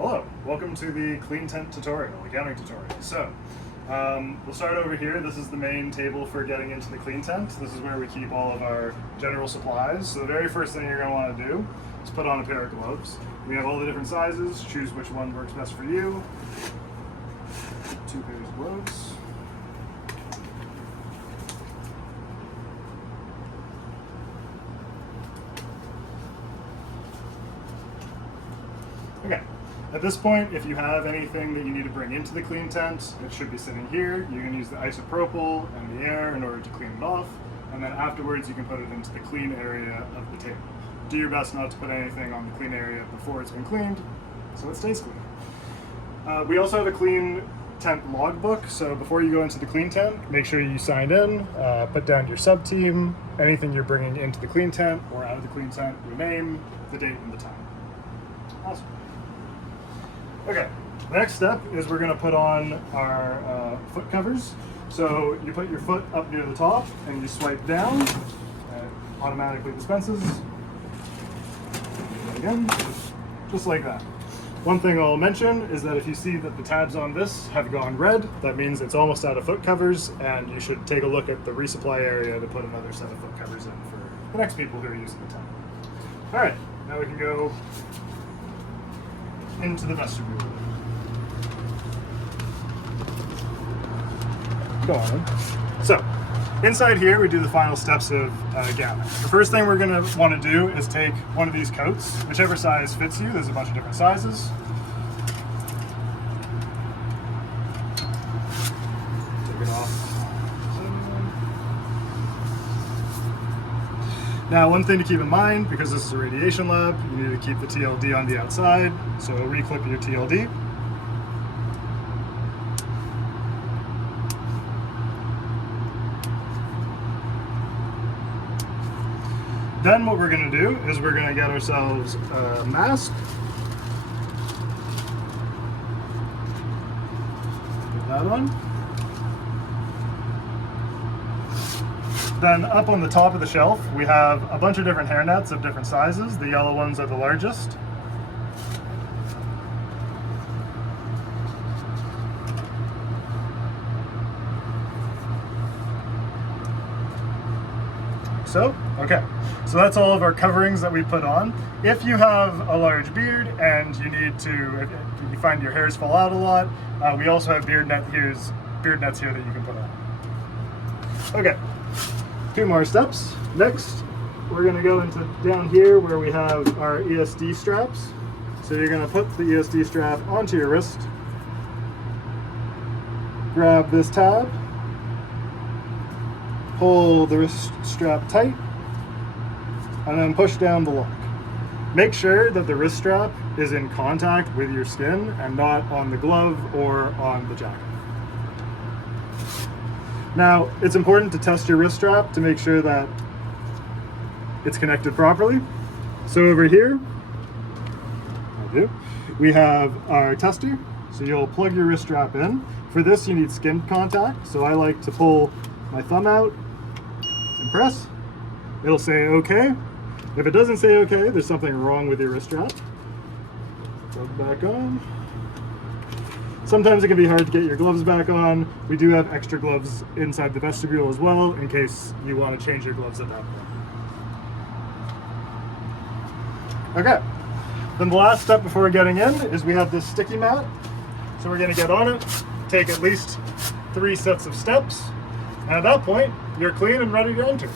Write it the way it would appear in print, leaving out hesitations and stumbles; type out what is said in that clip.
Hello, welcome to the Clean Tent tutorial, the gowning tutorial. So, we'll start over here. This is the main table for getting into the Clean Tent. This is where we keep all of our general supplies. So the very first thing you're going to want to do is put on a pair of gloves. We have all the different sizes. Choose which one works best for you. 2 pairs of gloves. Okay. At this point, if you have anything that you need to bring into the clean tent, it should be sitting here. You can use the isopropyl and the air in order to clean it off, and then afterwards you can put it into the clean area of the table. Do your best not to put anything on the clean area before it's been cleaned, so it stays clean. We also have a clean tent logbook, so before you go into the clean tent, make sure you sign in, put down your sub-team, anything you're bringing into the clean tent or out of the clean tent, your name, the date, and the time. Awesome. Okay, the next step is we're going to put on our foot covers. So you put your foot up near the top and you swipe down, it automatically dispenses. Again, just like that. One thing I'll mention is that if you see that the tabs on this have gone red, that means it's almost out of foot covers, and you should take a look at the resupply area to put another set of foot covers in for the next people who are using the tent. All right, now we can go into the vestibule. Go on. So, inside here we do the final steps of gowning. The first thing we're going to want to do is take one of these coats, whichever size fits you. There's a bunch of different sizes. Take it off. Now, one thing to keep in mind, because this is a radiation lab, you need to keep the TLD on the outside, so reclip your TLD. Then what we're going to do is we're going to get ourselves a mask. Put that on. Then up on the top of the shelf, we have a bunch of different hairnets of different sizes. The yellow ones are the largest. Okay, so that's all of our coverings that we put on. If you have a large beard and you need to, if you find your hairs fall out a lot, we also have beard nets here that you can put on. Okay. 2 more steps. Next, we're going to go into down here where we have our ESD straps. So you're going to put the ESD strap onto your wrist, grab this tab, pull the wrist strap tight, and then push down the lock. Make sure that the wrist strap is in contact with your skin and not on the glove or on the jacket. Now, it's important to test your wrist strap to make sure that it's connected properly. So over here, we have our tester. So you'll plug your wrist strap in. For this, you need skin contact. So I like to pull my thumb out and press. It'll say okay. If it doesn't say okay, there's something wrong with your wrist strap. Plug back on. Sometimes it can be hard to get your gloves back on. We do have extra gloves inside the vestibule as well, in case you want to change your gloves at that point. Okay, then the last step before getting in is we have this sticky mat. So we're going to get on it, take at least 3 sets of steps, and at that point, you're clean and ready to enter.